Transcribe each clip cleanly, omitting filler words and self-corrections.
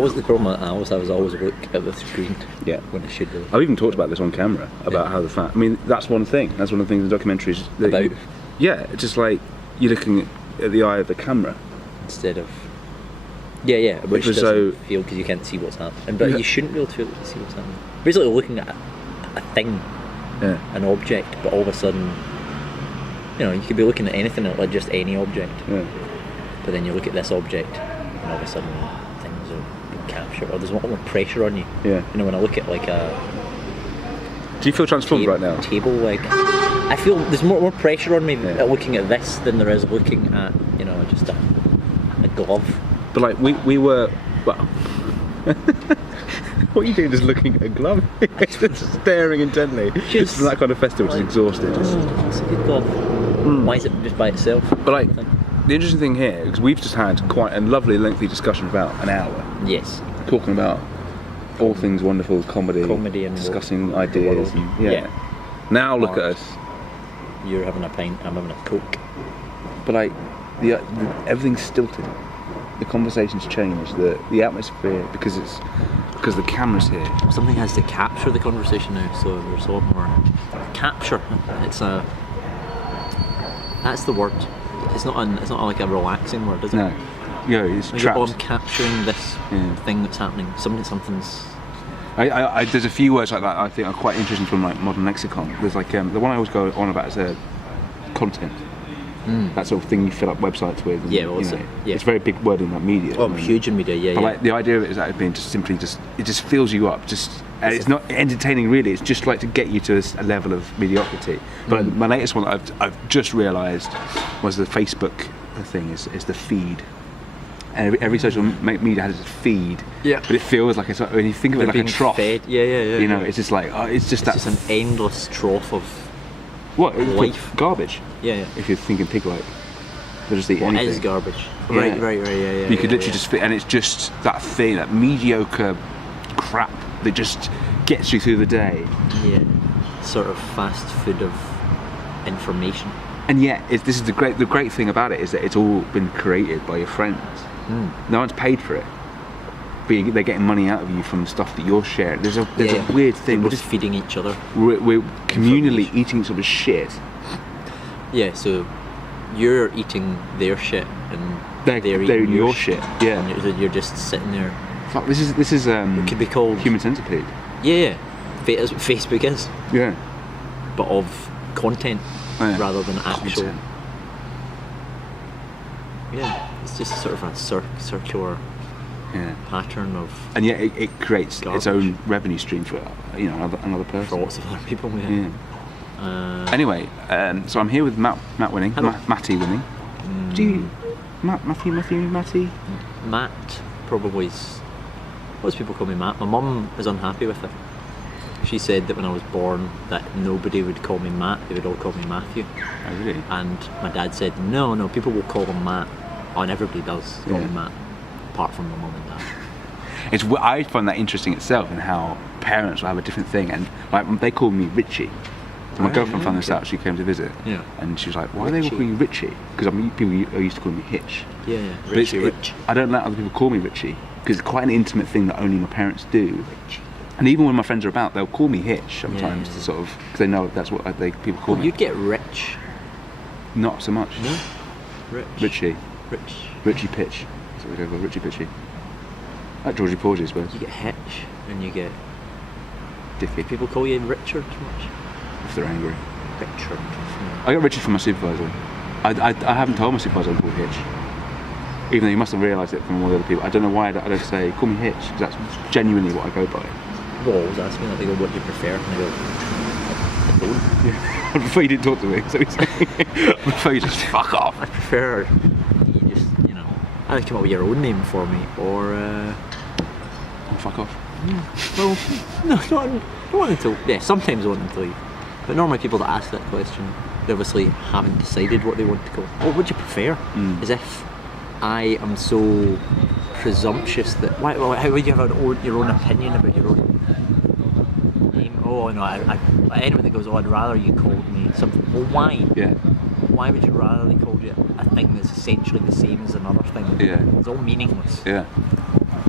The problem I always have is I always look at the screen. Yeah. When I should do. I've even talked about this on camera about how the fact. I mean, that's one thing. That's one of the things in the documentaries that About. It's just like you're looking at the eye of the camera Instead of. Yeah, which was doesn't feel because you can't see what's happening. But you shouldn't be able to see what's happening. Basically, looking at a thing, an object, but all of a sudden, you could be looking at anything, like just any object. Yeah. But then you look at this object, and all of a sudden, things are being captured, or there's a lot more pressure on you. Yeah. When I look at like a. Do you feel transformed right now? Table, like I feel there's more pressure on me at looking at this than there is looking at just a glove. But like we were, well, what are you doing? Just looking at a glove, just staring intently. Just that kind of festival, just exhausted. Oh, it's a good glove. Why is it just by itself? But like, the interesting thing here is we've just had quite a lovely, lengthy discussion for about an hour. Yes. Talking about all things wonderful, comedy and discussing ideas. And, Now look at us. You're having a pint. I'm having a Coke. But like, everything's stilted. The conversation's changed. The atmosphere because the camera's here. Something has to capture the conversation now, so there's a lot more capture. That's the word. It's not like a relaxing word, is it? No. Yeah, it's trapped. I'm capturing this thing that's happening. Something's. There's a few words like that I think are quite interesting from like modern lexicon. There's like the one I always go on about is content. That sort of thing you fill up websites with. And, it's a very big word in that media. Oh, huge in media, But like the idea of it is that it's being it just fills you up. It's not entertaining really. It's just like to get you to a level of mediocrity. But my latest one that I've just realised was the Facebook thing is the feed. And every social media has its feed. Yeah. But it feels like when you think of it like a trough. Fed. Yeah. It's just like it's just an endless trough of. What? Life. Garbage. Yeah. If you're thinking pig like. They'll just eat anything. It is garbage. Yeah. Right, yeah. You could literally just fit, and it's just that thing, that mediocre crap that just gets you through the day. Yeah. Sort of fast food of information. And yet, this is the great thing about it is that it's all been created by your friends. No one's paid for it. But they're getting money out of you from stuff that you're sharing. There's a weird thing. We're just feeding each other. We're communally eating each other's shit. Yeah, so you're eating their shit and they're eating your shit. Yeah. And you're just sitting there. Fuck, this is it could be called human centipede. Yeah. That's what Facebook is. Yeah. But of content rather than actual. Content. Yeah. It's just sort of a circular pattern of. And yet it creates garbage. Its own revenue stream for another person. For lots of other people. Yeah. Anyway, so I'm here with Matt Winning. Matty Winning. Do you Matty? Matt probably is. Lots of people call me Matt. My mum is unhappy with it. She said that when I was born that nobody would call me Matt, they would all call me Matthew. Oh really? And my dad said, no, people will call him Matt. Oh, and everybody does call me Matt, apart from my mum and dad. I find that interesting itself, and how parents will have a different thing, and like they call me Richie. So my girlfriend found this out. She came to visit, and she was like, "Why are they all calling you Richie?" Because people used to call me Hitch. Yeah, Rich. I don't let other people call me Richie because it's quite an intimate thing that only my parents do. Rich. And even when my friends are about, they'll call me Hitch sometimes to sort of because they know that's what people call me. You'd get Rich. Not so much. No. Richie. Richie Pitch. That's what we go for. Richie Pitchy. Like Georgie Porgy, I suppose. You get Hitch and you get. Diffie. People call you Richard too much. If they're angry. Richard. I got Richard from my supervisor. I haven't told my supervisor I'm called Hitch. Even though he must have realised it from all the other people. I don't know why I don't say, call me Hitch, because that's genuinely what I go by. People always ask me, they go, what do you prefer? And I go, I don't. Yeah. I prefer you didn't talk to me, so he's saying, I prefer you just fuck off. I prefer you just, either come up with your own name for me, or... fuck off. Well, no, not until... Yeah, sometimes I want them to leave. But normally people that ask that question, they obviously haven't decided what they want to call. What would you prefer? As if I am so presumptuous that... How would you have your own opinion about your own name? Oh, no, anyone that goes, I'd rather you called me something. Well, why? Yeah. Why would you rather they called you a thing that's essentially the same as another thing? Yeah. It's all meaningless. Yeah.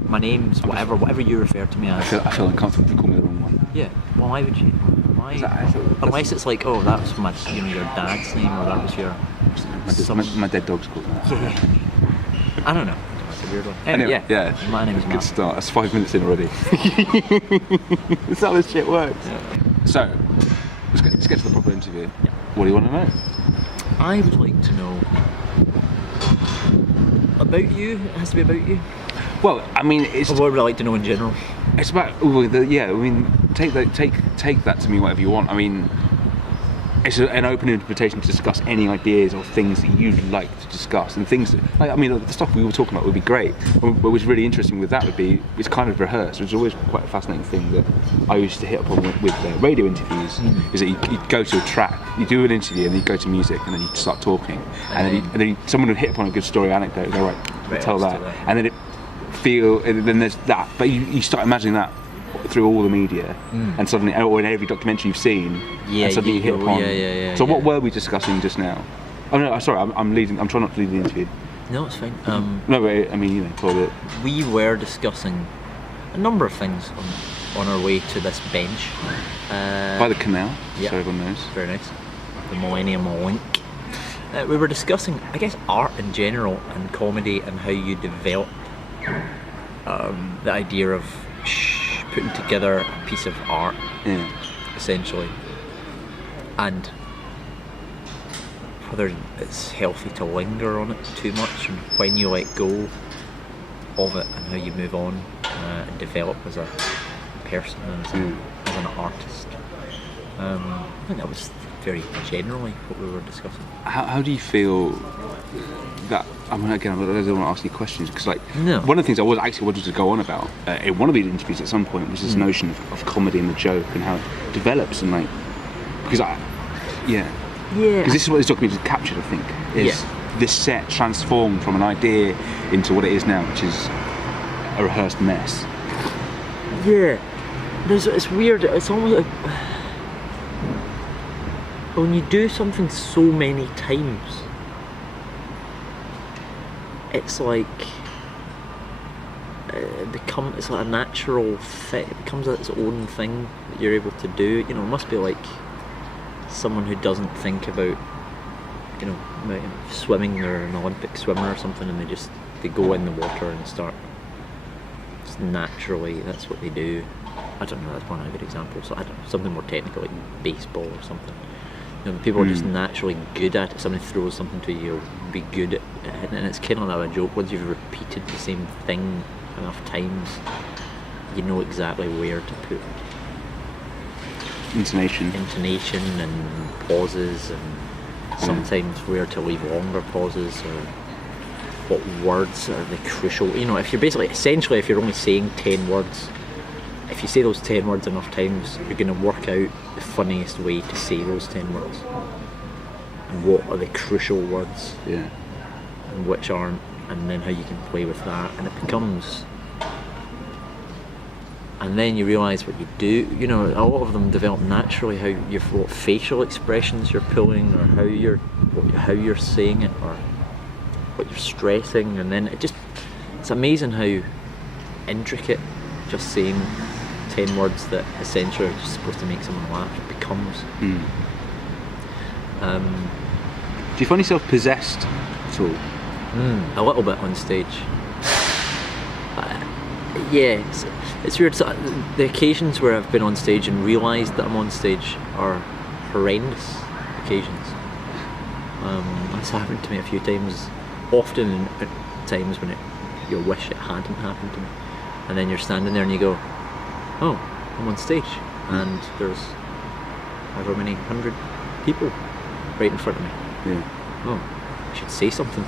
my name's whatever you refer to me as. I feel uncomfortable if you call me the wrong one. Yeah. Well, why would you? Why? Unless it's like, oh, that was your dad's name, or that was your. My dead dog's called that. Yeah. I don't know. That's a weird one. Anyway, yeah. My name is Good Matt. start. That's 5 minutes in already. That's how this shit works. Yeah. So, let's get to the proper interview. Yeah. What do you want to know? I would like to know about you. It has to be about you. Well, I mean, it's Or what would I like to know in general? it's about take that to mean whatever you want. I mean, it's an open invitation to discuss any ideas or things that you'd like to discuss, and things that, the stuff we were talking about would be great. What was really interesting with that would be it's kind of rehearsed, which is always quite a fascinating thing that I used to hit upon with radio interviews. Is that you go to a track, you do an interview, and then you go to music, and then you start talking, and then someone would hit upon a good story anecdote, and go right, tell that, and then then there's that, but you start imagining that through all the media, and suddenly, or in every documentary you've seen, and suddenly you hit upon. So what were we discussing just now? Oh no, sorry, I'm leading. I'm trying not to lead the interview. No, it's fine. No, but I mean, probably. We were discussing a number of things on our way to this bench. By the canal, yeah. so everyone knows. Very nice. The Millennium Link. We were discussing, I guess, art in general and comedy and how you develop the idea of putting together a piece of art, essentially, and whether it's healthy to linger on it too much, and when you let go of it, and how you move on and develop as a person and as an artist. I think that was very generally what we were discussing. How do you feel that? I mean, again, I don't want to ask you questions because, No. one of the things I wanted to go on about in one of these interviews at some point was this notion of comedy and the joke and how it develops and because this is what this documentary captured. I think is this set transformed from an idea into what it is now, which is a rehearsed mess. Yeah, it's weird. It's almost like when you do something so many times, it's like it's like a natural fit. It becomes its own thing that you're able to do. It must be like someone who doesn't think about, swimming. They're an Olympic swimmer or something, and they go in the water and start. Just naturally, that's what they do. I don't know. That's one of a good example. So I don't know, something more technical like baseball or something. People are just naturally good at it. Somebody throws something to you, you'll be good at it, and it's kind of like a joke. Once you've repeated the same thing enough times, you know exactly where to put intonation and pauses, and sometimes where to leave longer pauses, or what words are the crucial. If you're essentially if you're only saying 10 words, if you say those 10 words enough times, you're going to work out the funniest way to say those 10 words. And what are the crucial words, and which aren't, and then how you can play with that. And it becomes... And then you realise what you do. A lot of them develop naturally, what facial expressions you're pulling, or how you're saying it, or what you're stressing. And then it's amazing how intricate just saying 10 words that essentially are just supposed to make someone laugh becomes. Do you find yourself possessed at all? A little bit on stage. It's weird. So, the occasions where I've been on stage and realised that I'm on stage are horrendous occasions. That's happened to me a few times, often at times when you wish it hadn't happened to me. And then you're standing there and you go, oh, I'm on stage, and there's however many 100 people right in front of me. Oh, I should say something.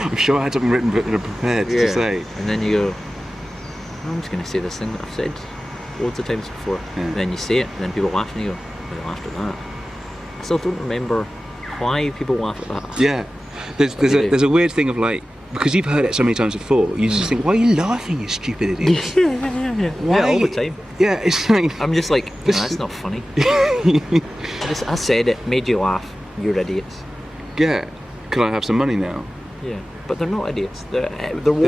I'm sure I had something written but prepared to say. And then you go, I'm just going to say this thing that I've said loads of times before. And then you say it, and then people laugh, and you go, well, they laughed at that. I still don't remember why people laugh at that. Yeah, there's a weird thing of because you've heard it so many times before, you just think, why are you laughing, you stupid idiot? Why? All the time. Yeah, it's like... I'm just like, no, that's not funny. I said it, made you laugh, you're idiots. Yeah. Can I have some money now? Yeah, but they're not idiots. They're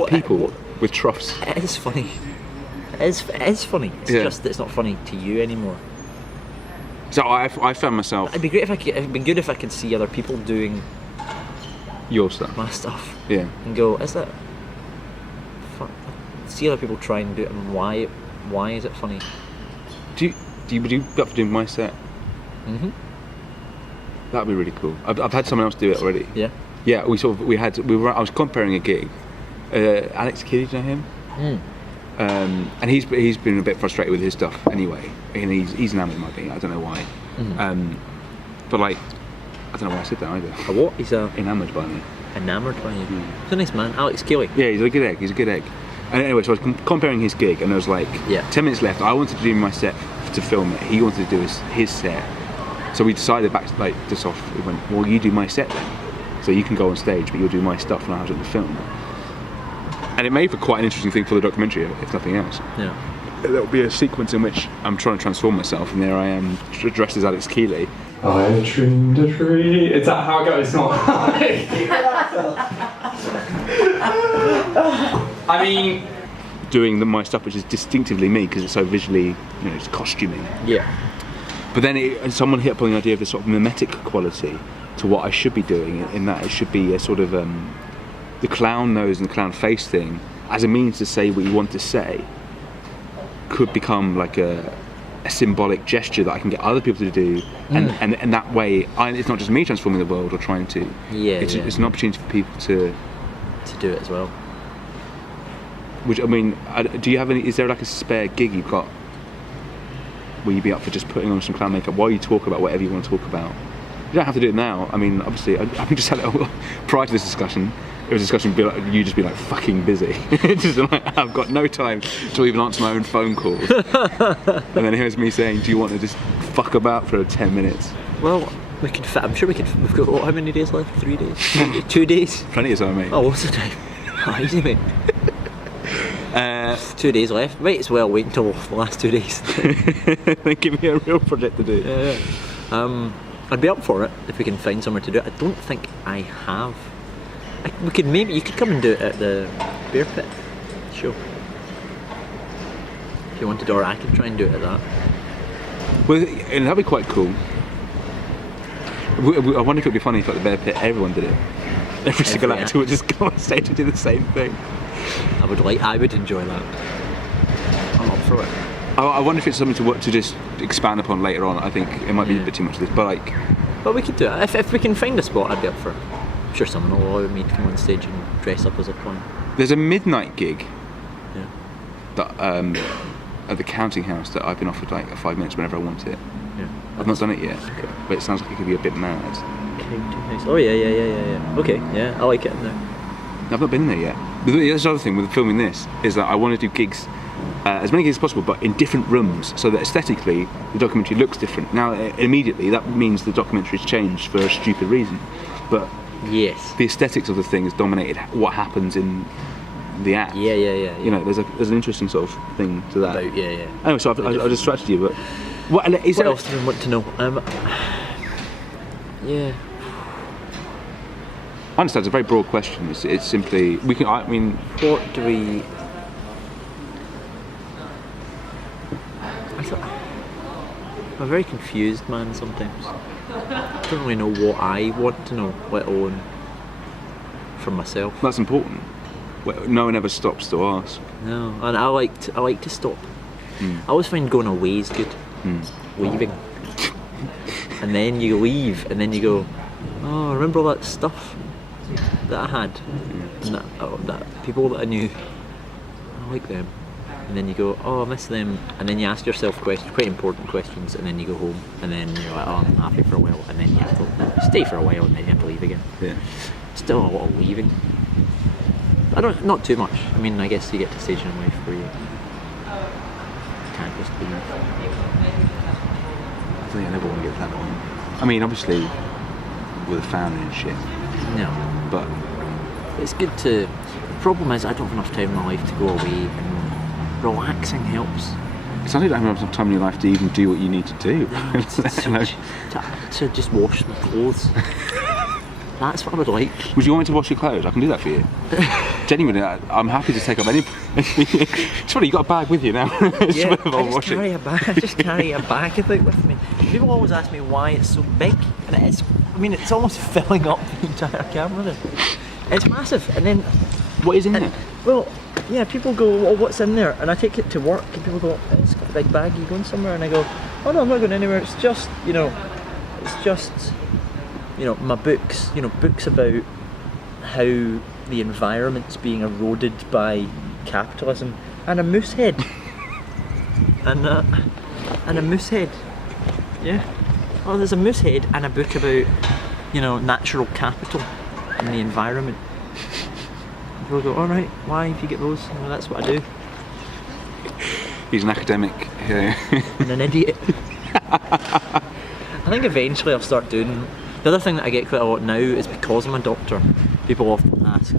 people. with troughs. It is funny. It is funny. It's just that it's not funny to you anymore. So I found myself. It'd be great if I could. It'd be good if I could see other people doing Your stuff. my stuff Yeah. and go, is that fun? See other people try and do it, and why is it funny? Would you be up for doing my set? Mm-hmm. That'd be really cool. I've had someone else do it already. Yeah. Yeah, I was comparing a gig. Alex Kidd, do you know him? And he's been a bit frustrated with his stuff anyway, and he's enamoured by me. I don't know why. But like, I don't know why I said that either. A what? He's Enamoured by me. enamoured by you. He's a nice man, Alex Keeley. Yeah, he's a good egg. And anyway, so I was comparing his gig, and there was like 10 minutes left. I wanted to do my set to film it. He wanted to do his set. So we decided just off. We went, well, you do my set then. So you can go on stage, but you'll do my stuff when I was at the film. And it made for quite an interesting thing for the documentary, if nothing else. Yeah. There'll be a sequence in which I'm trying to transform myself, and there I am dressed as Alex Keeley. I trimmed a tree. Is that how it goes? It's not. I mean, doing my stuff, which is distinctively me because it's so visually, it's costuming. Yeah. But then someone hit upon the idea of this sort of mimetic quality to what I should be doing, in that it should be a sort of the clown nose and the clown face thing as a means to say what you want to say could become like a symbolic gesture that I can get other people to do, and that way it's not just me transforming the world or trying to. It's an opportunity for people to do it as well. Which, I mean, do you have any? Is there like a spare gig you've got? Will you be up for just putting on some clown makeup while you talk about whatever you want to talk about? You don't have to do it now. I mean, obviously, I just had it prior to this discussion. It was a discussion. You just be like fucking busy. Just like, I've got no time to even answer my own phone calls. And then here's me saying, "Do you want to just fuck about for 10 minutes?" Well, we could fit. I'm sure we could. We've got how many days left? 3 days? 2 days? Plenty of time, mate. Oh, what's the time? Oh, easy, mate. 2 days left. Might as well wait until the last 2 days. Then give me a real project to do. Yeah. I'd be up for it if we can find somewhere to do it. I don't think I have. You could come and do it at the Bear Pit show. If you wanted, or I could try and do it at that. Well, and that'd be quite cool. I wonder if it'd be funny if at the Bear Pit everyone did it. Every single actor would just go on stage and do the same thing. I would enjoy that. I'm up for it. I wonder if it's something to just expand upon later on. I think it might be a bit too much of this, but like. But we could do it. If we can find a spot, I'd be up for it. I'm sure someone will allow me to come on stage and dress up as a clown. There's a midnight gig. Yeah. That at the Counting House that I've been offered like 5 minutes whenever I want it. Yeah. I've not done it yet, but it sounds like it could be a bit mad. Oh yeah. Okay, yeah, I like it now. I've not been there yet. There's another thing with filming this is that I want to do gigs, as many gigs as possible, but in different rooms, so that aesthetically the documentary looks different. Now, immediately that means the documentary's changed for a stupid reason, but yes, the aesthetics of the thing has dominated what happens in the act. Yeah. There's an interesting sort of thing to that. Anyway, so I've distracted you, but what else do you want to know? Yeah. I understand it's a very broad question. It's simply what do we? I'm a very confused man sometimes. I don't really know what I want to know, let alone from myself. That's important. No one ever stops to ask. No, and I like to stop. I always find going away is good. Leaving, and then you leave, and then you go, oh, remember all that stuff that I had, and that people that I knew, I like them, and then you go, oh, I miss them, and then you ask yourself quite important questions, and then you go home, and then you're like, oh, I'm happy for a while, and then you have to stay for a while, and then you have to leave again. Yeah. Still a lot of leaving. Not too much. I mean, I guess you get to a stage in life where you can't just leave. I think I never want to get to that point. I mean, obviously, with a family and shit. No. But it's good to. The problem is, I don't have enough time in my life to go away, and relaxing helps. It's not like I don't have enough time in your life to even do what you need to do. To just wash my clothes. That's what I would like. Would you want me to wash your clothes? I can do that for you. Genuinely, I'm happy to take up any. It's funny, you got a bag with you now. It's Yeah, worth all I just washing. carry a bag. I just carry a bag about with me. People always ask me why it's so big, and it is. I mean, it's almost filling up the entire camera. Then. It's massive, and then What is in there? well, yeah, people go, well, what's in there? And I take it to work, and people go, it's got a big bag. You going somewhere? And I go, oh no, I'm not going anywhere. It's just, my books. Books about how the environment's being eroded by capitalism, and a moose head, and a moose head. Yeah. Well, there's a moose head and a book about, natural capital and the environment. People go, all right, why if you get those? That's what I do. He's an academic. Yeah. And an idiot. I think eventually I'll start doing. The other thing that I get quite a lot now is because I'm a doctor. People often ask,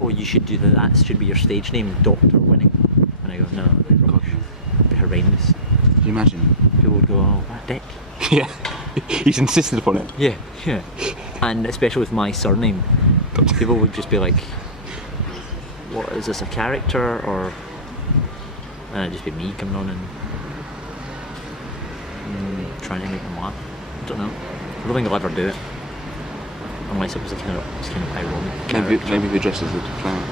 "Oh, you should do that. Should be your stage name, Doctor Winning." And I go, "No, gosh, it'd be horrendous." Can you imagine? People would go, "Oh, what a dick." Yeah. He's insisted upon it. Yeah. And especially with my surname, people would just be like, "What is this, a character or?" And it'd just be me coming on and trying to make them laugh. I don't know. I don't think I'll ever do it, unless it was kind of ironic. Maybe the dress as a clown.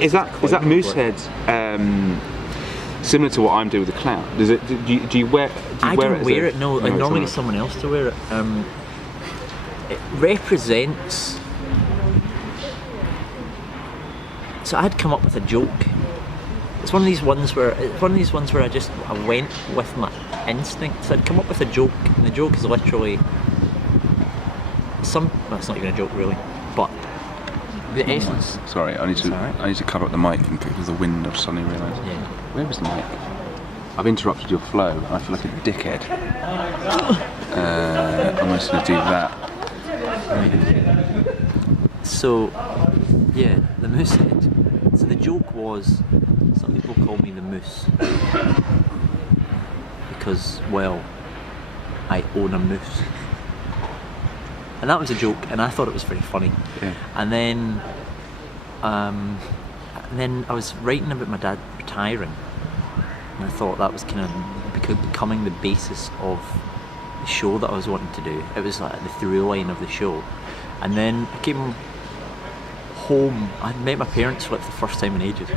Is that moose head similar to what I'm doing with the clown? Do you wear? I don't wear it. No, I it's normally not. get someone else to wear it. It represents. So I'd come up with a joke. It's one of these ones where I went with my instinct. So I'd come up with a joke, and the joke is literally well, it's not even a joke really, but the essence. Sorry, I need to. It's all right. I need to cover up the mic because of the wind. I've suddenly realised. Yeah. Where was the mic? I've interrupted your flow. And I feel like a dickhead. I'm just going to do that. So, yeah, the moose head. So the joke was, some people call me the moose because, well, I own a moose. And that was a joke, and I thought it was very funny. Yeah. And then I was writing about my dad retiring, and I thought that was kind of becoming the basis of the show that I was wanting to do. It was like the through line of the show. And then I came home. I'd met my parents for like the first time in ages,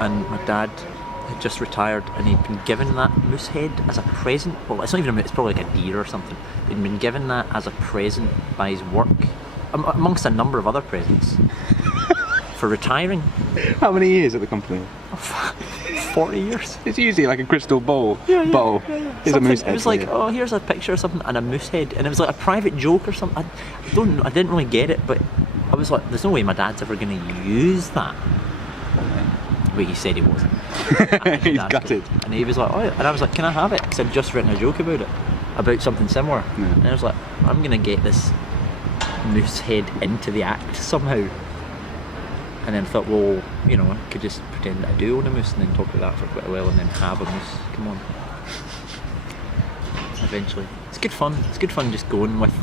and my dad had just retired, and he'd been given that moose head as a present. Well, it's not even it's probably like a deer or something. He'd been given that as a present by his work, amongst a number of other presents, for retiring. How many years at the company? 40 years. It's usually like a crystal bowl. Bowl. Here's a moose head. It was like, oh, here's a picture or something, and a moose head, and it was like a private joke or something. I didn't really get it, but I was like, there's no way my dad's ever going to use that. But he said he wasn't. He's gutted. And he was like, oh, and I was like, can I have it? Because I'd just written a joke about it, about something similar. Yeah. And I was like, I'm going to get this moose head into the act somehow. And then thought, well, I could just pretend that I do own a moose and then talk about that for quite a while and then have a moose. Come on. Eventually. It's good fun. It's good fun just going with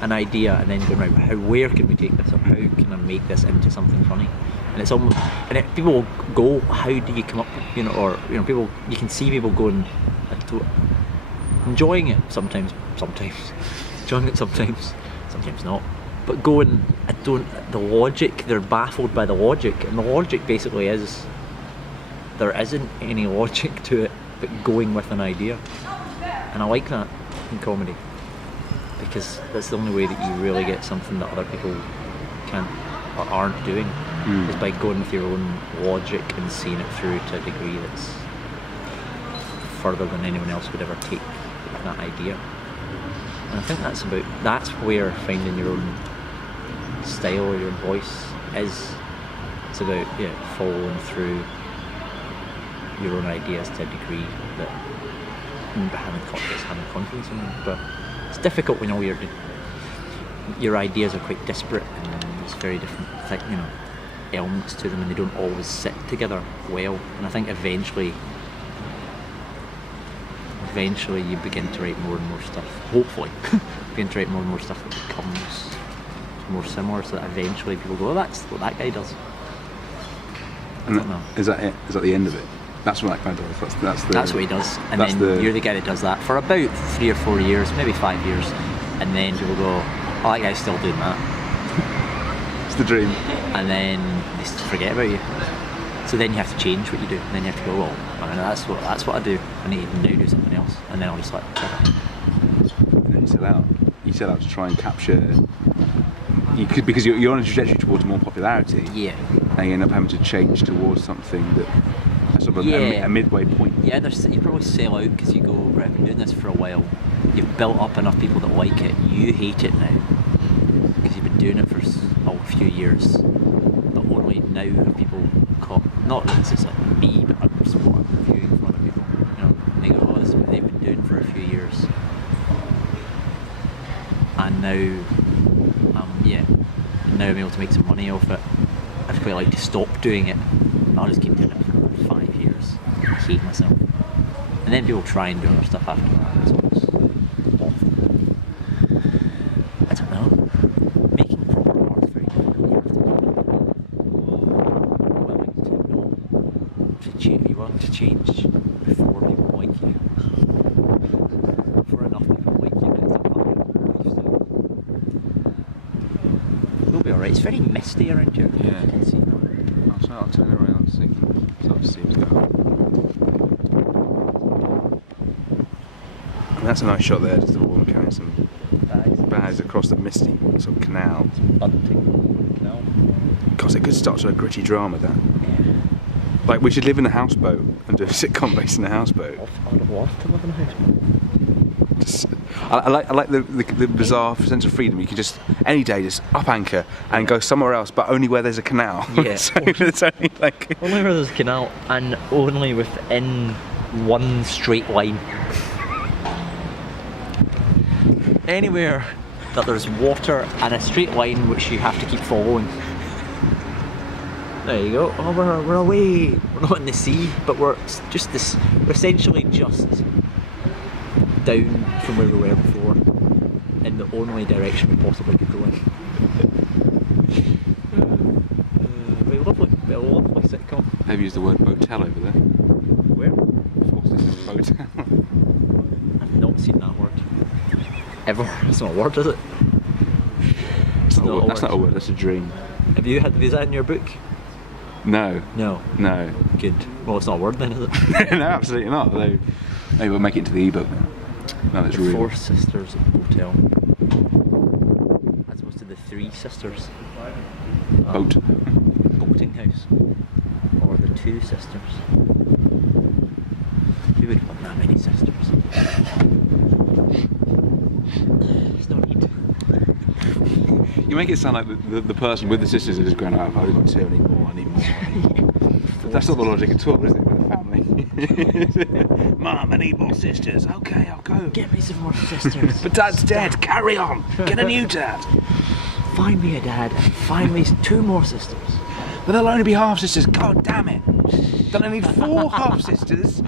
an idea and then going, right, where can we take this, or how can I make this into something funny? And it's almost, people will go, how do you come up with, people, you can see people going, enjoying it sometimes, enjoying it sometimes not. But going, the logic, they're baffled by the logic, and the logic basically is, there isn't any logic to it, but going with an idea. And I like that in comedy, because that's the only way that you really get something that other people can't or aren't doing, is by going with your own logic and seeing it through to a degree that's further than anyone else would ever take that idea. And I think that's where finding your own style or your voice is. It's about following through your own ideas to a degree that having confidence in them. But it's difficult when all your ideas are quite disparate and there's very different elements to them, and they don't always sit together well. And I think eventually eventually you begin to write more and more stuff. Hopefully, begin to write more and more stuff that becomes more similar, so that eventually people go, "Oh, that's what that guy does." I don't know. Is that it? Is that the end of it? That's what that guy does. That's what he does, and then you're the guy that does that for about 3 or 4 years, maybe 5 years, and then people go, "Oh, that guy's still doing that." It's the dream. And then they forget about you. So then you have to change what you do. And then you have to go, well, I mean, that's what I do. I need to now do something else. And then I'll just like, okay. And then you set out. You set out to try and capture. You could, because you're on a trajectory towards more popularity. Yeah. And you end up having to change towards something that. Sort of a midway point. Yeah, you probably sell out because you go, right, I've been doing this for a while. You've built up enough people that like it. You hate it now because you've been doing it for a few years. But only now have people caught. Not that this is like me, but I'm just what I'm reviewing from other people. You know, they go, "Oh, this is what they've been doing for a few years," and now, now I'm able to make some money off it. I'd quite like to stop doing it. I'll just keep doing it for 5 years. I hate myself. And then people try and do other stuff after that. So it's awful. I don't know. Making proper art is very difficult. You want to change before people like you. Before enough people like you, it's a viable lifestyle. We'll be alright. It's very misty around here. Yeah. You can see that. I'll turn it around and see. So it seems to go. And that's a nice shot there, just a woman carrying some bags across the misty sort of canal. Bunting canal. God, it could start to a gritty drama, that. Like, we should live in a houseboat and do a sitcom based in a houseboat. I'd love to live in a houseboat. I like the bizarre sense of freedom. You can just any day just up anchor and go somewhere else, but only where there's a canal. Yeah. So it's only like only where there's a canal, and only within one straight line. Anywhere that there's water and a straight line which you have to keep following. There you go. Oh, we're away. We're not in the sea, but we're just this. We're essentially just down from where we were before, in the only direction we possibly could go in. Very lovely sitcom. I've used the word motel over there. Where? This is motel. I've not seen that word. Ever. It's not a word, is it? That's not a word, that's a dream. Is that in your book? No. No. No. Good. Well, it's not a word then, is it? No, absolutely not. Although maybe we'll make it into the ebook now. No, it's The real. Four Sisters Hotel. As opposed to the Three Sisters. Boating house. Or the Two Sisters. Who would want that many sisters? There's no need. You make it sound like the person with the sisters is going, I've only got two, I need more. That's not the logic at all, is it, with a family? Mum, I need more sisters. Okay, I'll go. Get me some more sisters. But Dad's dead, carry on. Get a new dad. Find me a dad and find me 2 more sisters. But there'll only be half sisters. God damn it. Don't I need 4 half sisters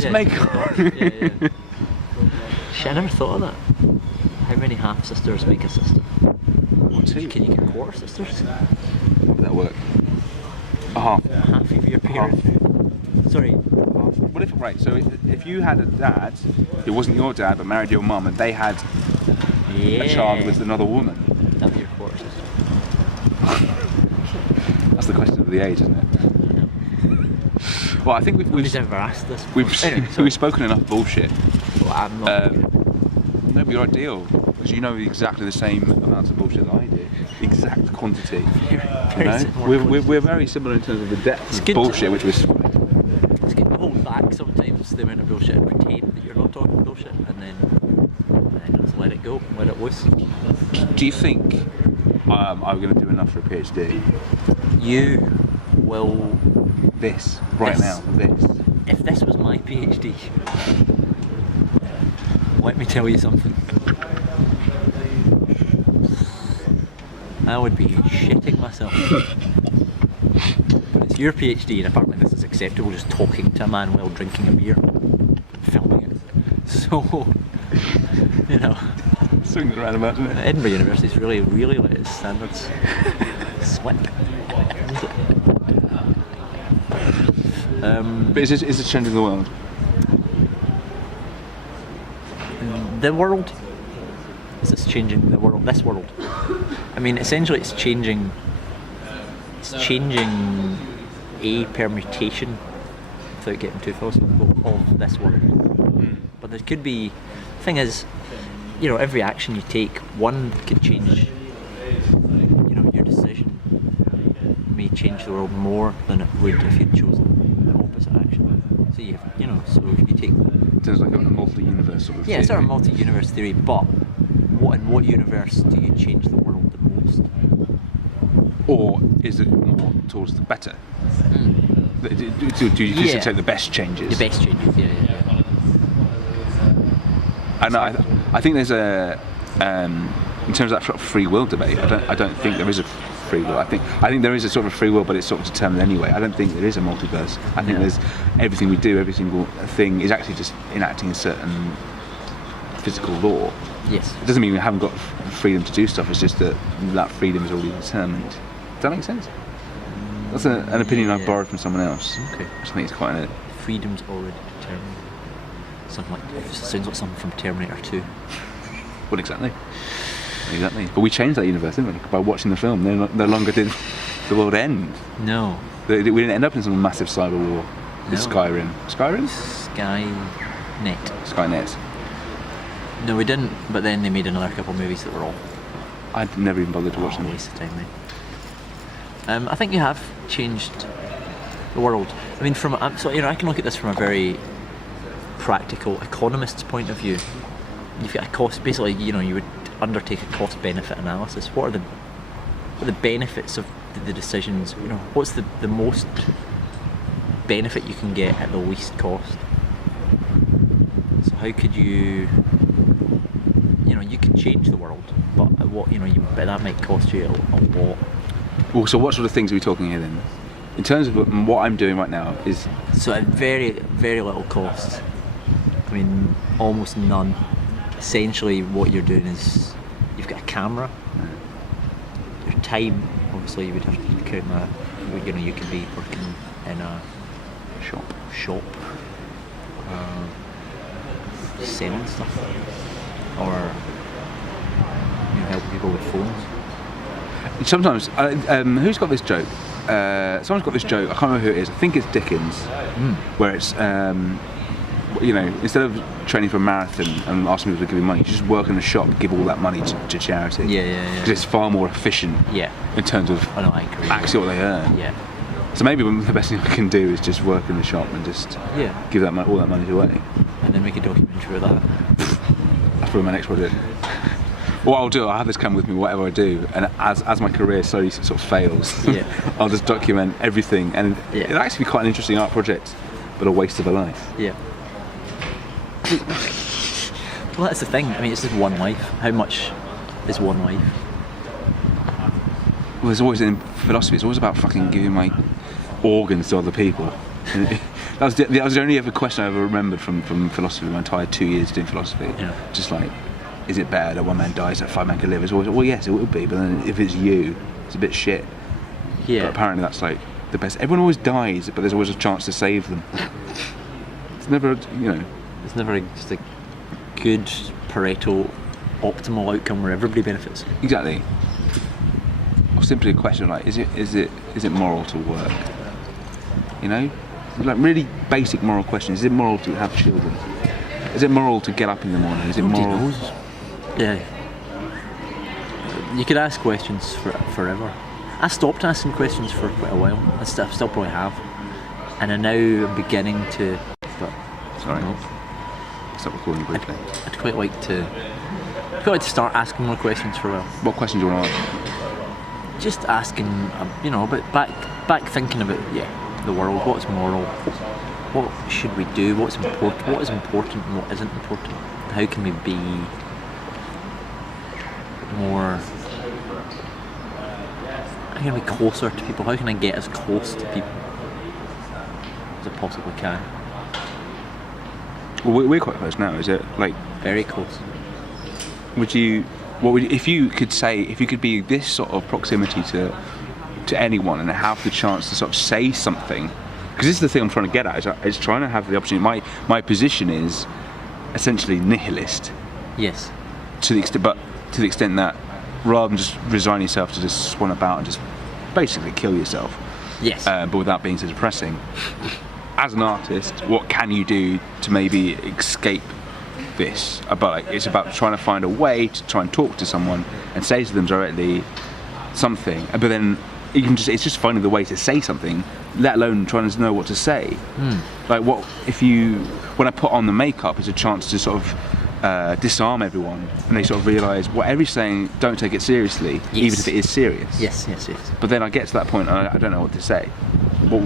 to make yeah. Shit, I never thought of that. How many half sisters make a sister? Or 2. Can you get quarter sisters? How would that work? A half. Half of your parents. Sorry. What if, right, so if you had a dad who wasn't your dad but married your mum and they had a child with another woman? That'd be your quarter sister. That's the question of the age, isn't it? Well, I think Nobody's ever asked this. We've spoken enough bullshit. Well, I'm not. No, but you're ideal because you know exactly the same amounts of bullshit that I do. Exact quantity. Very similar We're very similar in terms of the depth of bullshit which we're split. It's good to hold back sometimes the amount of bullshit and pretend that you're not talking bullshit, and then just let it go, let it loose. Do you think I'm going to do enough for a PhD? You will. This right now. This. If this was my PhD, let me tell you something. I would be shitting myself. But it's your PhD, and apparently this is acceptable, just talking to a man while drinking a beer, filming it. So, you know, Swings around about, doesn't it? Edinburgh University's really let its standards slip. But is it changing the world? The world? Is this changing the world? This world? I mean, essentially it's changing a permutation, without getting too philosophical, of this world. But there could be, the thing is, you know, every action you take, one could change, you know, your decision may change the world more than it would if you'd chosen the opposite action. So you know, so if you take, It sounds like a multi-universe sort of yeah, it's sort of theory. multi-universe theory, but in what universe do you change the world the most? Or is it more towards the better? Do you just Yeah. take the best changes? The best changes, yeah. And I think there's a in terms of that sort of free will debate. I don't think there is a free will. I think there is a sort of free will, but it's sort of determined anyway. I don't think there is a multiverse. I think No. there's everything we do, every single thing is actually just enacting a certain physical law. Yes. It doesn't mean we haven't got freedom to do stuff. It's just that freedom is already determined. Does that make sense? That's an opinion I've Yeah. borrowed from someone else. Okay. Which I think is quite a... Freedom's already determined. Something like, it sounds like something from Terminator 2. Well, exactly. But we changed that universe, didn't we? By watching the film. No longer did the world end. No. We didn't end up in some massive cyber war. With No. Skyrim. Skyrim? Skynet. Skynet. No, we didn't, but then they made another couple of movies that were all I'd never even bothered to watch a them. waste of time, mate. I think you have changed the world. I mean, so you know, I can look at this from a very practical economist's point of view. You've got a cost. Basically, you know, you would undertake a cost-benefit analysis. What are the benefits of the decisions? You know, what's the most benefit you can get at the least cost? So how could you? You know, you could change the world, but at what, you know, but that might cost you a lot. Well, so what sort of things are we talking here then? In terms of what I'm doing right now is... So at very little cost. I mean, almost none. Essentially, what you're doing is you've got a camera. Your time, obviously, you would have to count that. You know, you could be working in a shop, selling stuff, or you know, helping people with phones. Sometimes, who's got this joke? Someone's got this joke, I can't remember who it is, I think it's Dickens, where it's, you know, instead of training for a marathon and asking people to give you money, you just work in a shop and give all that money to charity. Yeah. Because it's far more efficient Yeah. in terms of I know, I agree. actually what they earn. Yeah. So maybe the best thing I can do is just work in the shop and just Yeah. give that all that money away. And then make a documentary about that. That's probably my next project. What I'll do, I'll have this come with me whatever I do, and as my career slowly sort of fails, Yeah. I'll just document everything, and Yeah. it'll actually be quite an interesting art project, but a waste of a life. Yeah. Well, that's the thing. I mean, it's just one life. How much is one life? Well, there's always in philosophy, it's always about fucking giving my organs to other people. that was the only ever question I ever remembered from philosophy, my entire 2 years doing philosophy. Yeah. Just like, is it bad that one man dies that 5 men can live? It's always, well, yes, it would be, but then if it's you, it's a bit shit. Yeah. But apparently that's like the best. Everyone always dies, but there's always a chance to save them. It's never, you know. It's never just a good Pareto optimal outcome where everybody benefits. Exactly. Or simply a question like, is it moral to work? You know, like really basic moral questions. Is it moral to have children? Is it moral to get up in the morning? Is it Nobody moral? knows. Yeah. You could ask questions forever. I stopped asking questions for quite a while. I still probably have, and I now am beginning to. But Sorry. no. Stop recording briefly. I'd quite like to start asking more questions for a while. What questions do you want to ask? Just asking, you know, but back thinking about the world. What's moral? What should we do? What's important? What is important and what isn't important? How can we be more? How can we be closer to people? How can I get as close to people as I possibly can? Well, we're quite close now. Is it like? Very close. If you could be this sort of proximity to anyone and have the chance to sort of say something, because this is the thing I'm trying to get at, is trying to have the opportunity. My position is essentially nihilist. Yes. To the extent that rather than just resign yourself to just swan about and just basically kill yourself. Yes. But without being so depressing. As an artist, what can you do to maybe escape this? It's about trying to find a way to try and talk to someone and say to them directly something. But then it's just finding the way to say something, let alone trying to know what to say. Like when I put on the makeup, it's a chance to sort of disarm everyone, and they sort of realise whatever you're saying, don't take it seriously, even if it is serious. Yes. But then I get to that point and I don't know what to say. Do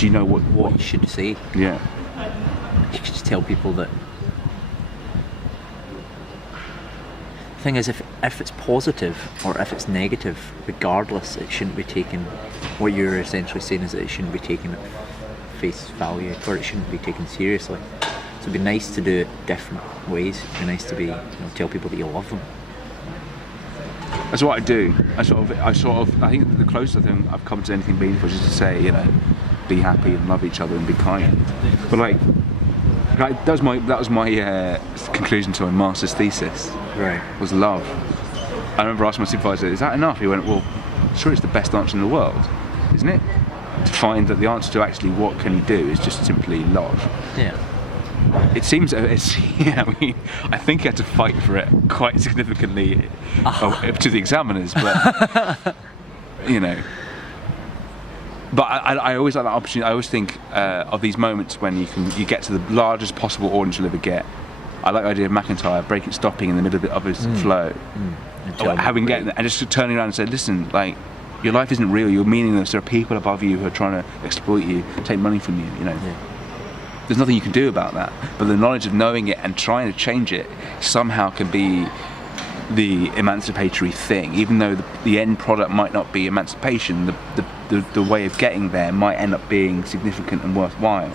you know what you should say? Yeah. You should just tell people that. The thing is, if it's positive or if it's negative, regardless, it shouldn't be taken. What you're essentially saying is that it shouldn't be taken at face value, or it shouldn't be taken seriously. So it'd be nice to do it different ways. It'd be nice to tell people that you love them. That's what I do. I think the closest thing I've come to anything meaningful is just to say, be happy and love each other and be kind. But that was my conclusion to my master's thesis. Right. Was love. I remember asking my supervisor, "Is that enough?" He went, "Well, sure, it's the best answer in the world, isn't it? To find that the answer to actually what can you do is just simply love." Yeah. It seems I think I had to fight for it quite significantly to the examiners, but But I always like that opportunity. I always think of these moments when you get to the largest possible audience you'll ever get. I like the idea of McIntyre stopping in the middle of his flow, and just turning around and saying, "Listen, your life isn't real. You're meaningless. There are people above you who are trying to exploit you, take money from you. Yeah. There's nothing you can do about that. But the knowledge of knowing it and trying to change it somehow can be the emancipatory thing, even though the end product might not be emancipation. The way of getting there might end up being significant and worthwhile.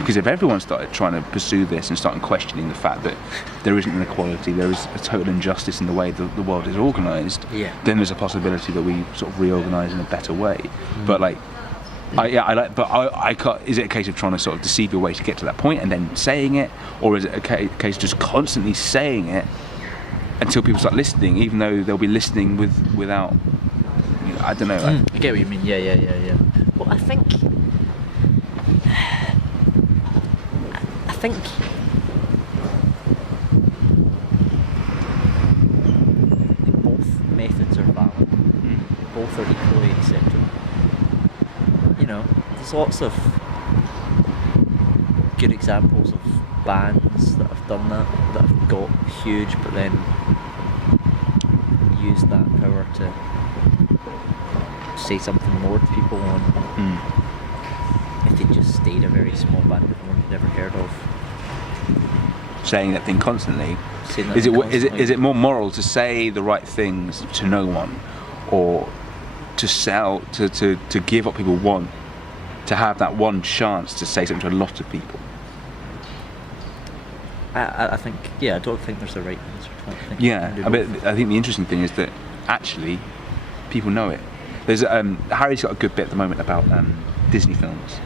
Because if everyone started trying to pursue this and started questioning the fact that there isn't an equality, there is a total injustice in the way the world is organised, then there's a possibility that we sort of reorganise in a better way. But is it a case of trying to sort of deceive your way to get to that point and then saying it, or is it a case of just constantly saying it until people start listening, even though they'll be listening without, I don't know. I get what you mean. Yeah. Well, I think both methods are valid. Both are equally acceptable. There's lots of good examples of bands that have done that have got huge, but then used that power to say something more to people if they just stayed a very small band that no one had ever heard of. Saying that thing constantly. Is it more moral to say the right things to no one, or to sell to give what people want, to have that one chance to say something to a lot of people? I think, I don't think there's a right answer to that. I think the interesting thing is that actually people know it. There's Harry's got a good bit at the moment about Disney films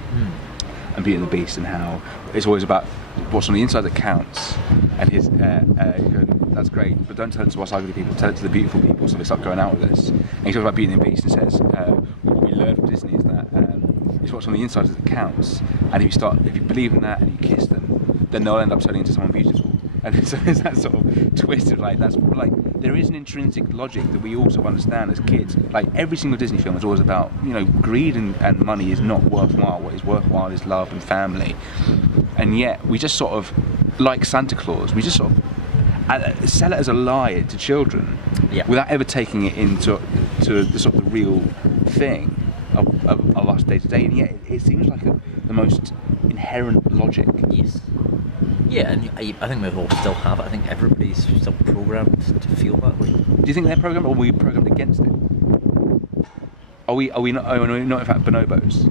and Beauty and the Beast, and how it's always about what's on the inside that counts. And his that's great, but don't tell it to us ugly people, tell it to the beautiful people so they start going out with us. And he talks about Beauty and the Beast and says what we learned from Disney is that it's what's on the inside that counts, and if you believe in that and you kiss them, then they'll end up turning into someone beautiful. And so there's that sort of twist of there is an intrinsic logic that we also understand as kids. Every single Disney film is always about, greed and money is not worthwhile. What is worthwhile is love and family. And yet we just sort of, like Santa Claus, we just sort of sell it as a lie to children without ever taking it into the sort of the real thing of us day to day. And yet it seems like the most inherent logic. Yes. Yeah, and I think we all still have it. I think everybody's still programmed to feel that way. Do you think they're programmed, or are we programmed against it? Are we not in fact bonobos?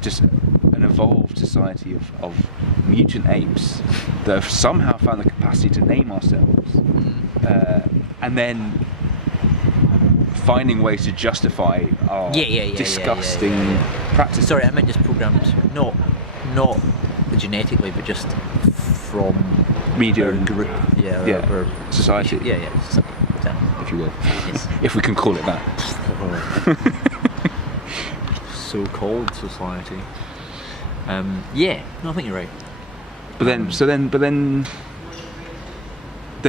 Just an evolved society of mutant apes that have somehow found the capacity to name ourselves, and then finding ways to justify our disgusting practices. Sorry, I meant just programmed, not genetically, but just from Media our and group, or society, if you will, Yes. if we can call it that. So-called society. No, I think you're right. But then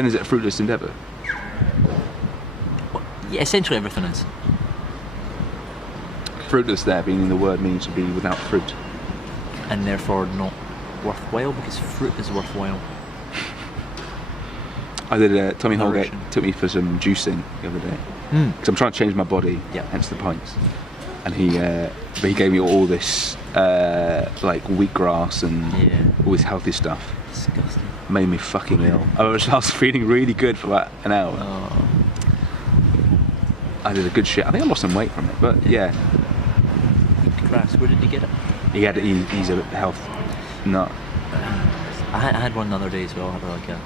is it a fruitless endeavour? Yeah, essentially everything is. Fruitless there being the word means to be without fruit. And therefore not worthwhile, because fruit is worthwhile. I did. Tommy Holgate Nourishing. took me for some juicing the other day because I'm trying to change my body. Yeah. Hence the pints. And he gave me all this like wheatgrass and all this healthy stuff. Disgusting. Made me fucking ill. I was feeling really good for about an hour. Oh. I did a good shit. I think I lost some weight from it, but yeah. Grass, where did you get it? He's a health nut. I had one the other day as well. I had like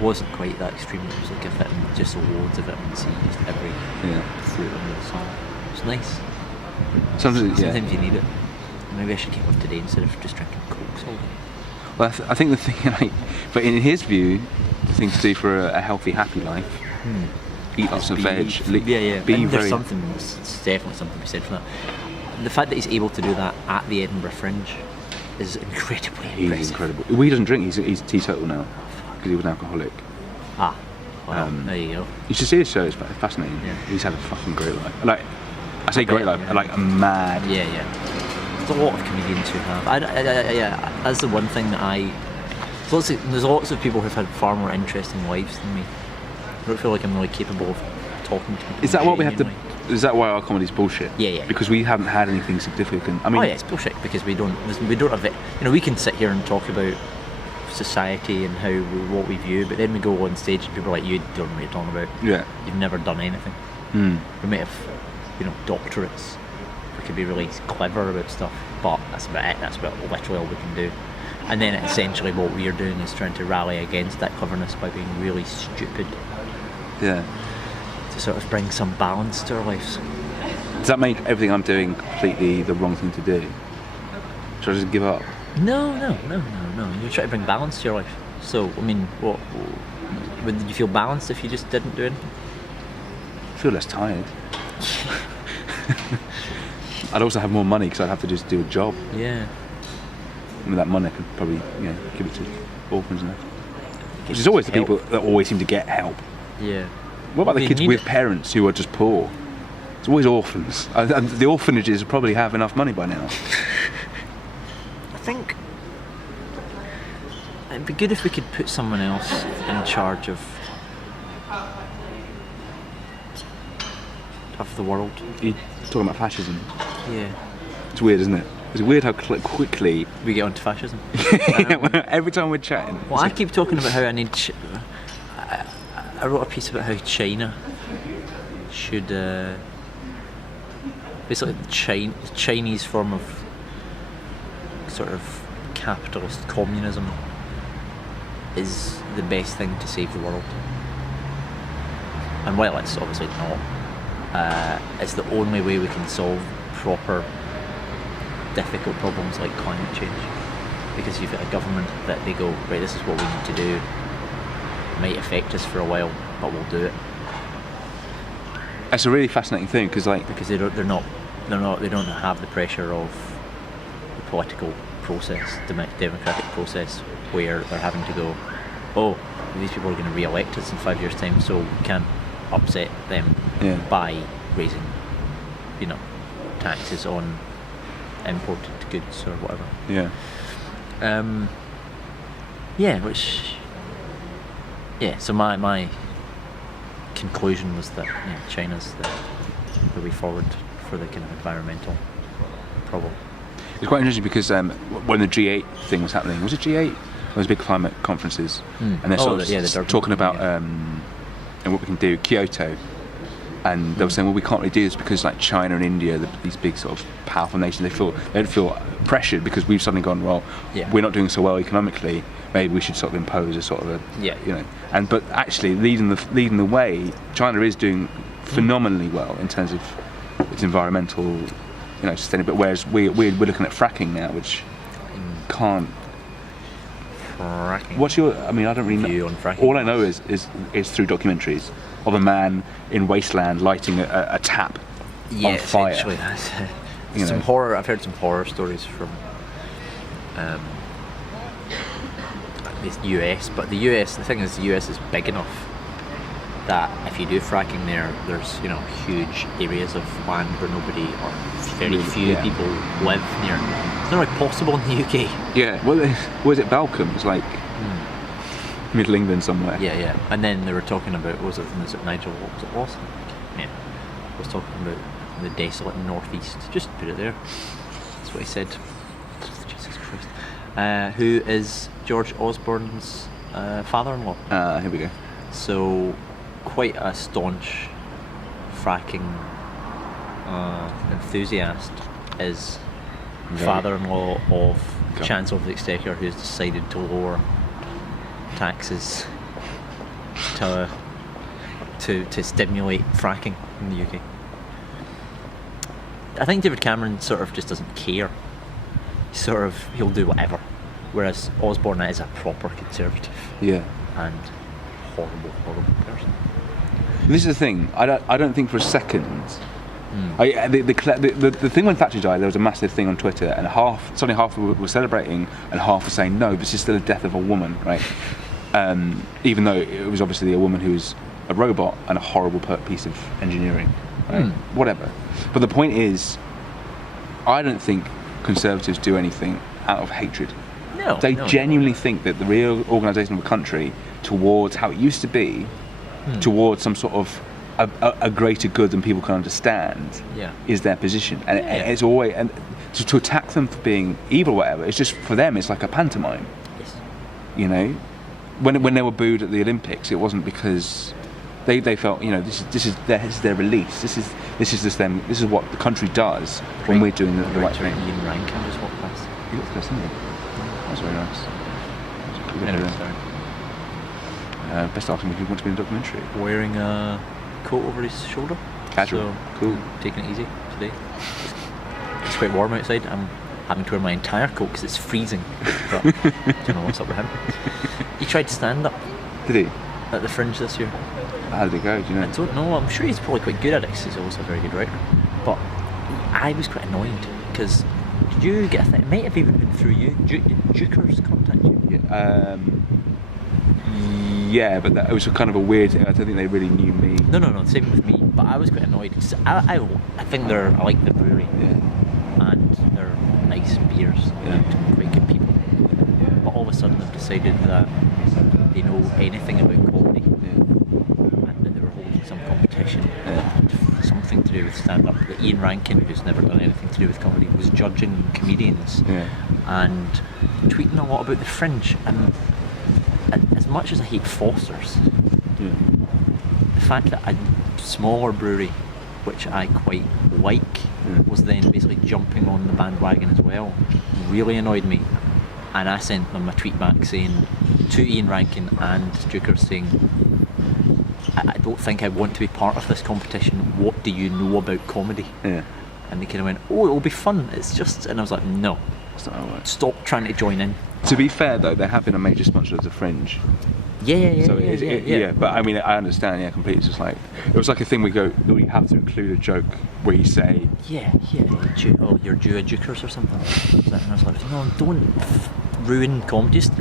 wasn't quite that extreme. It was like a vitamin, just loads of vitamin C, just every fruit under the sun. It's nice. Sometimes you need it. Maybe I should get one today instead of just drinking Cokes all day. Well, I think the thing, but in his view, the thing to do for a healthy, happy life, eat lots of veg. Be very. there's definitely something to be said for that. The fact that he's able to do that at the Edinburgh Fringe is incredibly impressive. He's incredible. Well, he doesn't drink. He's teetotal now because he was an alcoholic. Well, there you go. You should see his show. It's fascinating. Yeah. He's had a fucking great life. Like I say, great life. Like a mad. Yeah. There's a lot of comedians who have. That's the one thing that there's lots of people who've had far more interesting lives than me. I don't feel like I'm really capable of talking to people. Is that what we have to? genuinely. Is that why our comedy's bullshit? Yeah. Because we haven't had anything significant. I mean, it's bullshit because we don't have it. We can sit here and talk about society and what we view, but then we go on stage and people are like, you don't know what you're talking about. Yeah. You've never done anything. We might have, doctorates. We could be really clever about stuff, but that's about it. That's about literally all we can do. And then essentially what we're doing is trying to rally against that cleverness by being really stupid. Yeah. To sort of bring some balance to our lives. Does that make everything I'm doing completely the wrong thing to do? Should I just give up? No. You're trying to bring balance to your life. So, I mean, would you feel balanced if you just didn't do anything? I feel less tired. I'd also have more money because I'd have to just do a job. Yeah. And with that money, I could probably, give it to orphans and that. Which is always the people that always seem to get help. Yeah. What about the kids with parents who are just poor? It's always orphans. And the orphanages probably have enough money by now. I think it'd be good if we could put someone else in charge of the world. You're talking about fascism. Yeah. It's weird, isn't it? It's weird how quickly we get onto fascism. Every time we're chatting. Well, I keep talking about how I need. I wrote a piece about how China should basically the Chinese form of sort of capitalist communism is the best thing to save the world. And while it's obviously not, it's the only way we can solve proper difficult problems like climate change, because you've got a government that they go, right, this is what we need to do. It might affect us for a while, but we'll do it. That's a really fascinating thing because they don't have the pressure of the political process, the democratic process, where they're having to go, oh, these people are going to re-elect us in 5 years' time, so we can't upset them by raising, taxes on imported goods or whatever. So my conclusion was that China's the way forward for the kind of environmental problem. It's quite interesting because when the G8 thing was happening, was it G8? There was big climate conferences, and they're talking about and what we can do. Kyoto, And they were saying, well, we can't really do this because like China and India, these big sort of powerful nations, they don't feel pressured because we've suddenly gone, well, we're not doing so well economically. Maybe we should sort of impose a sort of but actually leading the way, China is doing phenomenally well in terms of its environmental, sustainability. Whereas we're looking at fracking now, which can't. Fracking. What's your? I mean, I don't really view know. on fracking? All I know is through documentaries of a man in wasteland lighting a tap on fire. Essentially, that's some horror. I've heard some horror stories from the US, but the thing is, the US is big enough that if you do fracking there's huge areas of land where nobody or very few people live near. It's not really possible in the UK. Yeah, well, was it Balcombe? It's like Middle England somewhere. Yeah. And then they were talking about, was it Nigel Lawson? Yeah. Was talking about the desolate northeast. Just put it there. That's what he said. Jesus Christ. Who is George Osborne's father-in-law? Here we go. So, quite a staunch fracking enthusiast is father-in-law of Chancellor of the Exchequer, who's decided to lower taxes to stimulate fracking in the UK. I think David Cameron sort of just doesn't care. He'll do whatever. Whereas Osborne is a proper conservative. Yeah. And horrible person. This is the thing. I don't think for a second. The thing when Thatcher died, there was a massive thing on Twitter, and suddenly half were celebrating, and half were saying no, this is still the death of a woman, right? Even though it was obviously a woman who was a robot and a horrible piece of engineering, right? Whatever. But the point is, I don't think Conservatives do anything out of hatred. No. They genuinely think that the real organisation of a country towards how it used to be, towards some sort of a greater good than people can understand, is their position. And it's always, and to attack them for being evil or whatever, it's just, for them, it's like a pantomime. Yes. When they were booed at the Olympics, it wasn't because they felt, this is their release. This is just them. This is what the country does when we're doing the right thing. Ian Rankin just walked past. He looks good, doesn't he? That's very nice. Best asking if you want to be in a documentary. Wearing a coat over his shoulder. Casual. So, cool. Taking it easy today. It's quite warm outside. I'm having to wear my entire coat because it's freezing. But I don't know what's up with him. He tried to stand up. Did he? At the Fringe this year. How did it go? Do you know? I don't know. I'm sure he's probably quite good at it because he's also a very good writer. But I was quite annoyed because did you get a thing? It might have even been through you. Did Jukers contact you? Yeah, but it was kind of a weird thing. I don't think they really knew me. No, same with me. But I was quite annoyed because I think I like the brewery. Yeah. And they're nice beers. They're quite good people. But all of a sudden they've decided that they know anything about comedy. And that they were holding some competition. Something to do with stand-up. That Ian Rankin, who's never done anything to do with comedy, was judging comedians and tweeting a lot about the Fringe. And as much as I hate Foster's, the fact that a smaller brewery, which I quite like, was then basically jumping on the bandwagon as well, really annoyed me. And I sent them a tweet back saying to Ian Rankin and Jukers saying, I don't think I want to be part of this competition. What do you know about comedy? Yeah. And they kind of went, oh, it'll be fun. It's just, and I was like, no. That's not how it works. Stop trying to join in. To be fair though, they have been a major sponsor of the Fringe. Yeah. But I mean, I understand. Completely. It's just like it was like a thing we have to include a joke where you say, you're due a Jukers or something. And I was like, no, don't ruin comedy. Just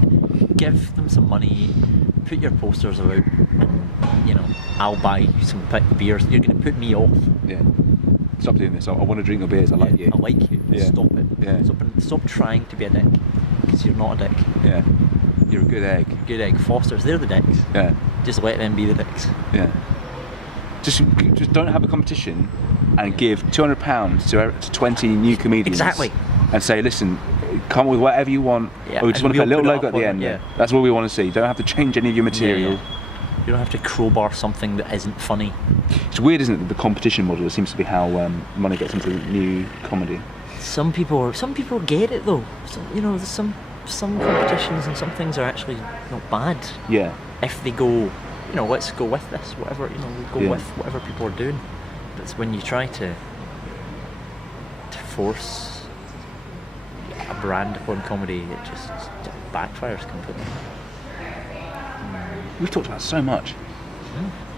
give them some money. Put your posters out, and I'll buy some beers. You're going to put me off. Yeah. Stop doing this. I want to drink your beers. I like you. I like you. Yeah. Stop it. Yeah. Stop trying to be a dick, because you're not a dick. Yeah. You're a good egg. Good egg. Foster's, they're the dicks. Yeah. Just let them be the dicks. Yeah. Just don't have a competition and give £200 to 20 new comedians. Exactly. And say, listen, come with whatever you want. Yeah. Or we just want to put a little logo at the end. Yeah. That's what we want to see. You don't have to change any of your material. You don't have to crowbar something that isn't funny. It's weird, isn't it? The competition model seems to be how money gets into new comedy. Some people get it though. There's some competitions and some things are actually not bad. Yeah. If they go, let's go with this, whatever, we'll go with whatever people are doing. But it's when you try to force a brand upon comedy, it just backfires completely. We've talked about so much.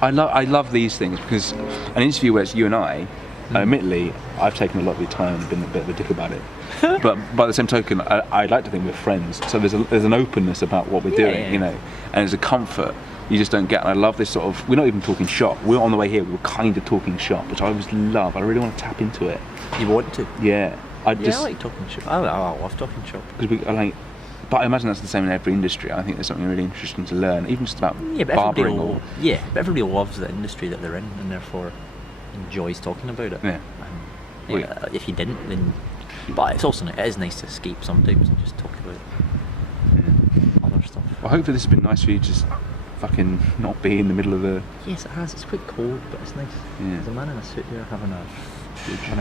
I love these things because an interview where it's you and I, admittedly, I've taken a lot of your time and been a bit of a dick about it. But by the same token, I like to think we're friends. So there's an openness about what we're doing, and there's a comfort you just don't get. And I love this sort of. We're not even talking shop. We're on the way here. We were kind of talking shop, which I always love. I really want to tap into it. You want to? Yeah. I like talking shop. I love talking shop. Because but I imagine that's the same in every industry. I think there's something really interesting to learn, even just about but barbering. But everybody loves the industry that they're in, and therefore enjoys talking about it. Yeah. If you didn't, then. But it is nice to escape sometimes and just talk about other stuff. Well, hopefully this has been nice for you to just fucking not be in the middle of the. Yes, it has. It's quite cold, but it's nice. Yeah. There's a man in a suit here having a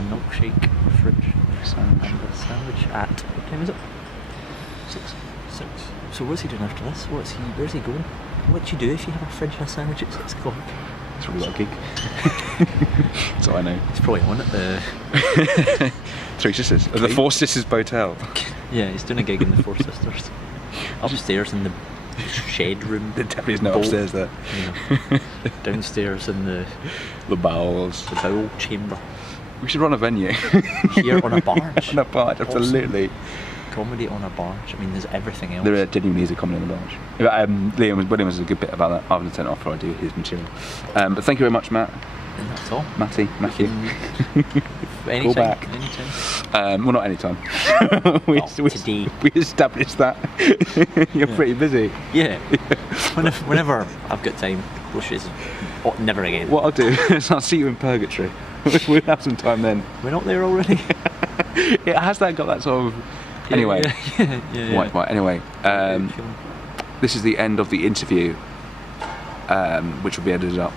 milkshake in the fridge and a sandwich at what time is it? 6. So what's he doing after this? Where's he going? What do you do if you have a fridge and a sandwich at 6 o'clock? It's probably like a gig. That's all I know. He's probably on at the Three Sisters. The Four Sisters Botel. Yeah, he's doing a gig in the Four Sisters. Upstairs in the shed room. There definitely is no upstairs there. Downstairs in the bowels. The bowel chamber. We should run a venue. Here on a barge. On a barge, absolutely. Awesome. Comedy on a barge. I mean, there's everything else. There genuinely is a comedy on the barge. William was a good bit about that. I'm going to turn it off before I do his material. But thank you very much, Matt. And that's all. Matthew. Anytime. Call back. Anytime. Well, not anytime. Today. We established that. You're pretty busy. Yeah. Whenever I've got time, which is never again. What I'll do is I'll see you in Purgatory. We'll have some time then. We're not there already. It has got that sort of. Anyway. Yeah. Right. Anyway, this is the end of the interview, which will be edited up